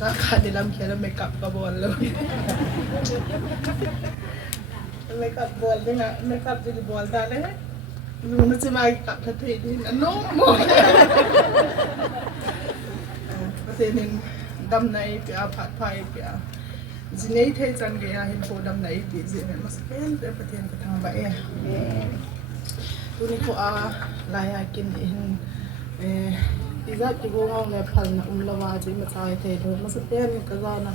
ก็ขาดในลำเขียนแล้วไม่กลับกระบวนเลยไม่กลับบอลเลยนะไม่กลับจะบอลได้เลยรู้นะจะมากลับทันทีนี่นะน้องมองประเทศนึงดำในเปียผัดไทยเปียจีนี่เทจันเกียเห็นโคดำในดีจีเนี่ยมาสเปนเป็นประเทศกระทางใบตัวนี้เขาลายกินเองที่จะที่กูงงเลยพันนะละว่าจีมาใช้เทโดมาสเปนก็จะนะ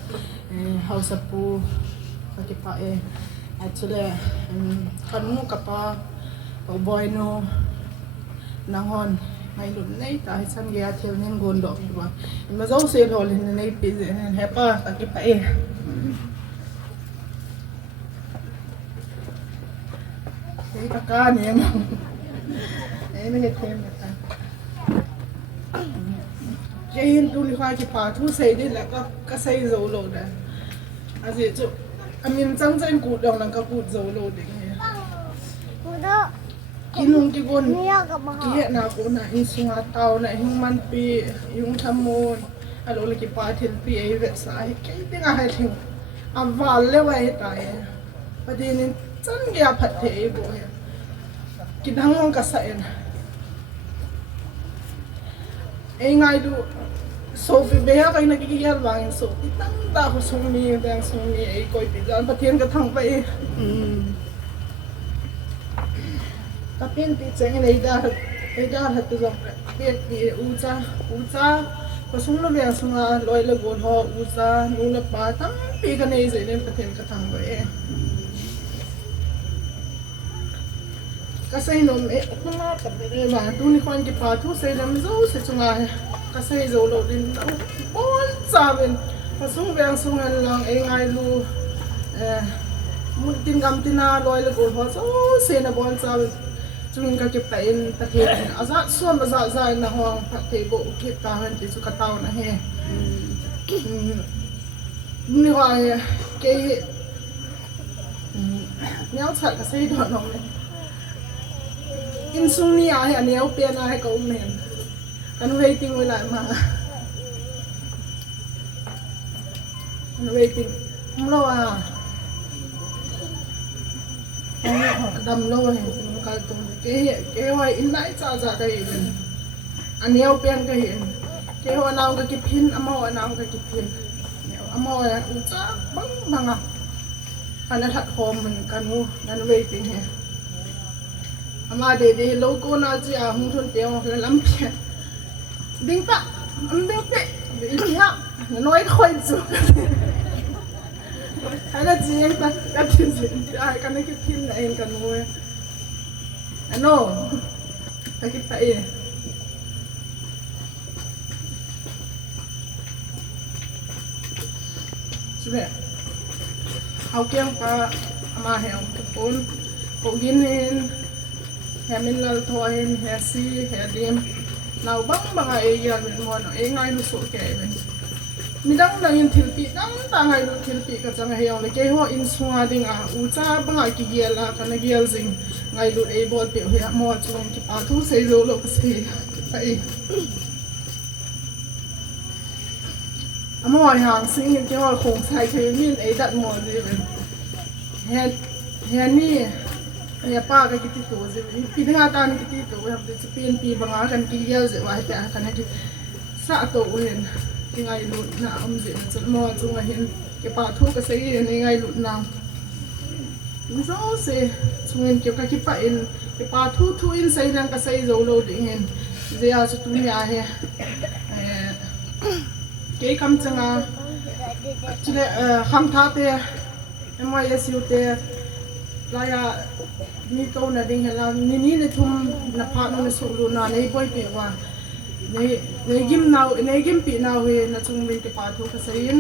เฮาส์ปูก็จะไปจุดเลยขันมุกกับปลาบอยโนนางฮอนไม่หลุดในแต่ฉันแย่เที่ยวนี่กวนดอกดีกว่ามาเจ้าเสียหล่อเลยในปีนี้เฮ้ยป้าตะกี้ไปเฮ้ยตะการเนี่ยมั้งเฮ้ยไม่เห็นเต็มเลยค่ะเจนดูนี่ควายกี่ป่าทุเสียดิแล้วก็ใส่โซโล่ได้อาจจะจุอามินจังใจกูดองหลังก็กูดโซโล่ดิ่งเฮ้ยกินลงกี่คนกี่เหนากูน่ะอินสุงาเตาน่ะหิงมันปียุงทำมูลอะไรเลยกี่ป่าทิ้งปีไอ้เวสไซกี่ติ้งอะไรทิ้งอันวันเลยไว้ตายประเดี๋ยวนี้จังแย่ผัดเทยบ่อยกินทั้งห้องกระใสนะไอ้ไงดูโซฟีเบียก็ยังกี่ยันวางโซที่ตั้งตาเขาส่งมีแต่ส่งมีไอ้ก้อยปีจานประเทศก็ทั้งไปแต่เป็นที่เจ๋งเลยได้หัดตัวจงเป็นที่อูจ้าก็ส่งเราเรียนส่งเราลอยละกวนหัวอูจ้านู่นละป้าตั้งปีกันในใจเนี่ยประเทศก็ทั้งไปก็ใส่นมคุณมาตัดไปเลยว่าดูนี่คนกี่ป้าทุกใส่น้ำโซ่ใส่จงไงก็ใส่โซโล่ดินบอลจ้าเป็นผสมเบียงส่งกันลังเองไงลูมุดดินกำตินาลอยละกวนหัวโซ่เสียนะบอลจ้าจุงก็เก็บไปอินประเทศอาจจะส่วนภาษาใจนะฮะประเทศโบเก็บตาหันที่สุกตาวนะเฮนี่ว่าเกย์เนี่ยชัดก็ใส่ดอกน้องเลยอินซุงนี่อะไรอันนี้เอาเปลี่ยนอะไรก็อุ้มเห็นกันเวทีเวลามากันเวทีของเราดำโลเห็นการตรงเกย์ว่าอินไหนจ้าก็เห็นอันนี้เอาเปลี่ยนก็เห็นเกย์ว่าน้ำก็กิบพินอมว่าน้ำก็กิบพินเนี่ยอมว่าอุจ้าบังอ่ะอันนั้นถัดคอมมันกันวูกันเวทีเนี่ยอามาเดโลโก้น่าจะหุ่นทุนเตียวคือลำเพียดิ้งปะดิ้งเป๊ะดิ้งเหี้ยน้อยค่อยจุกให้ได้จริงปะก็จริงไอ้กันนี่คิดพิมพ์เองกันมวยอันโน่ไปคิดไปใช่ไหมเอาเกี่ยงปลามาแหวทุกคนกูกินเองแฮมินลลทอยแฮซีแฮดิมเราบังไอ้ยาเป็นมันไอ้ไงรู้สึกแก่เป็นมีดังยินทิลปีดังต่างไงรู้ทิลปีก็จะไงเอาเลยแกหัวอินสวาดิงอูจ้าบังไอ้กี่เกียร์ละกันไอ้เกียร์จริงไงรู้ไอ้บอลเปียวเหี้ยมัวจงกี่ปาทุเซโซโลกสิไปมัวห่างสิ่งที่ว่าคงใช้เคมีไอ้ดัดมัวเลยเป็นเฮนี่เนี่ยป้าก็คิดตัวสิปีนึงอาการคิดตัวแบบจะเปลี่ยนปีบางอาการกินเยอะสิว่าแต่อาการนี้สะตัวเห็นยังไงหลุดน้ำสิจะมองจงเห็นเก็บปากทุกข์ก็ใส่ยังไงหลุดน้ำไม่รู้สิจงเห็นเกี่ยวกับคิดไปเองเก็บปากทุกอินใส่นั่งก็ใส่โซโล่ดิ่งเห็นเจ้าจะตุ้มยาเฮเกี่ยคำจังจุดคำท้าเตะไม่ยสิวเตะลายนี่ตัวนั่นเองเรานี่ในทุ่มนับพักนั่นสุรุนาในบ่อยเปียว่าในกิมนาวในกิมปีนาวเฮนัจุงเป็นกี่ปาทุกข์สิ่ง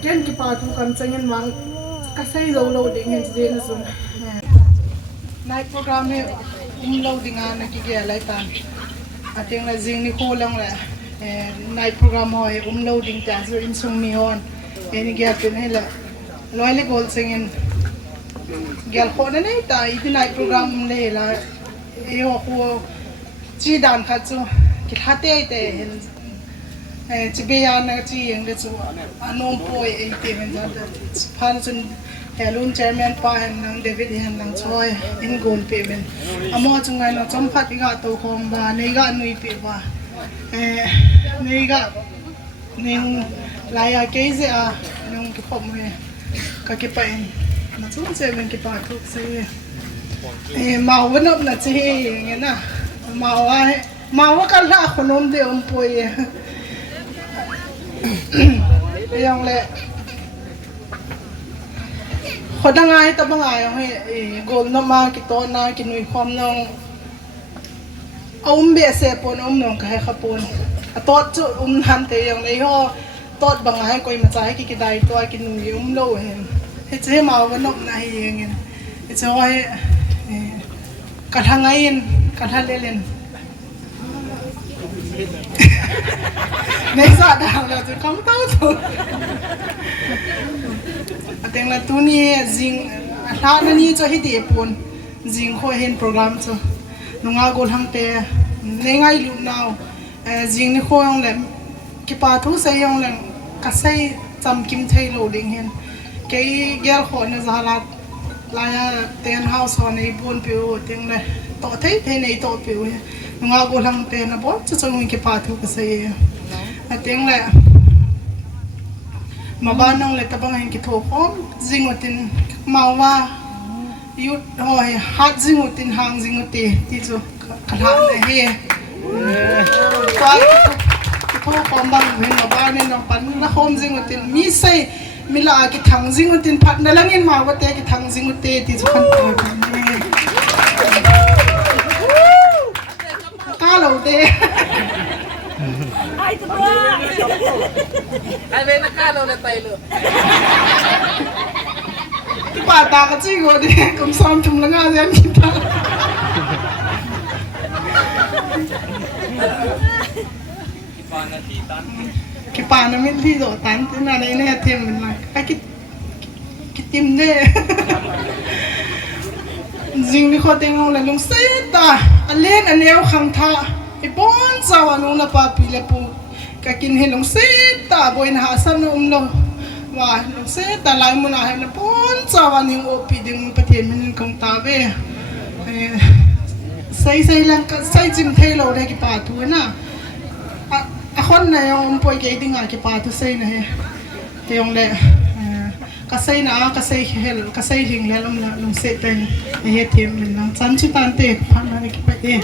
เก่งกี่ปาทุกข์กันจังเงินวางก็ใช้โลโลดิ่งเห็นเจนสุนในโปรแกรมเนี่ยโลดิ่งงานนักเกี่ยอะไรต่างอาทิตย์ละจิงนี่โคลังแหละในโปรแกรมหอยโลดิ่งแต่ส่วนอินซุงมีฮอนนี่เกี่ยเป็นให้ละร้อยเล็กโกลสิ่งเกี่ยวกับนั่นเองแต่ที่ในโปรแกรมเลยละหัวจีดันขัดจูกิจหัดเตะเห็น จะเบียนจีอย่างเดียวจ้ะนมป่วยเต็มมันจะพันจนรุ่นเจอร์แมนป้าเห็นนังเดวิดเห็นนังช่วยอินโกนเปเป็นอามาจังไงเราจำพัดอีกาตัวคอมบ้านี่ก็นุยเปบ้านี่ก็นี่ลายเกย์เสียนุ่งกิปมือก็กิปเองมาช่วยเซเว่นกิปทุกเสียมาวันนั้นน่ะจีอย่างเงี้ยนะมาว่ากันละคนนมเดียวป่วยยังเลยคนดังไงแต่บางไงให้โกลน้ำมากิโตนากินวิความน้องเอาเบียเสปนน้องก็ให้ขับปนตอดจุทันเตยอย่างไรก็ตอดบางไงก็มาจ่ายกินได้ตัวกินวิโลเห็นให้เจ้ามาวันนกนายอย่างเงี้ยให้เจ้าให้กระทั่งไงกระทั่งเล่นในสระดาวเราจะคำเต้าถูกแต่ละตัวนี้จิงท่านี้จะให้เดียบปนจิงเขาเห็นโปรแกรมจ้ะนุ่งอากุลหังเตะในไงลุนเอาจิงนี่เขาอย่างเลยกิปาทุเสียอย่างเลยกัสเซ่จำกิมเทยโลดิ้งเห็นเกย์เกลคนเนี่ยจะหลับลายเตียนเฮาส์คนในบุญผิวเตียงเลยโตเทยในโตผิวนุ่งอากุลหังเตะนะบอสจะจงมีกิปาทุกัสเซ่เตียงเลยมาบ้านน้องเลยตะบังเห็นกิโถพร้อมจิงอุตินมาว่ายุดหอยฮัดจิงอุตินหางจิงอุติที่จูกระทำเลยเฮ้ฟ้ากิโถพร้อมบางเห็นมาบ้านเนี่ยน้องปันละโฮมจิงอุตินมีใส่มีลากิทังจิงอุตินพัดนั่นละเงินมาว่าเตะกิทังจิงอุติที่จูขันตัวนี่ก้าเราเตะAy, ito ba? Ay, may nakano na tayo. Bata ka siguro din kung saan tum lang nga yan kita. Kipana min dito tan na na tim lang. Ay kitim de. Jing ni ko tingong lang seta. Alin aniyaw khang tha. Ipon sa wano na papila po kakinhilong seta boy na hasan na umlo wah nung seta lai mo na na pon sa waning opi ding patimin kong tabe say lang say jim tailo na kipatu na akon na yung umpoy kay ding kipatu say na yung le kasay na kasay hinglel nung seta ni hetim lang sanchi tante pa na kipate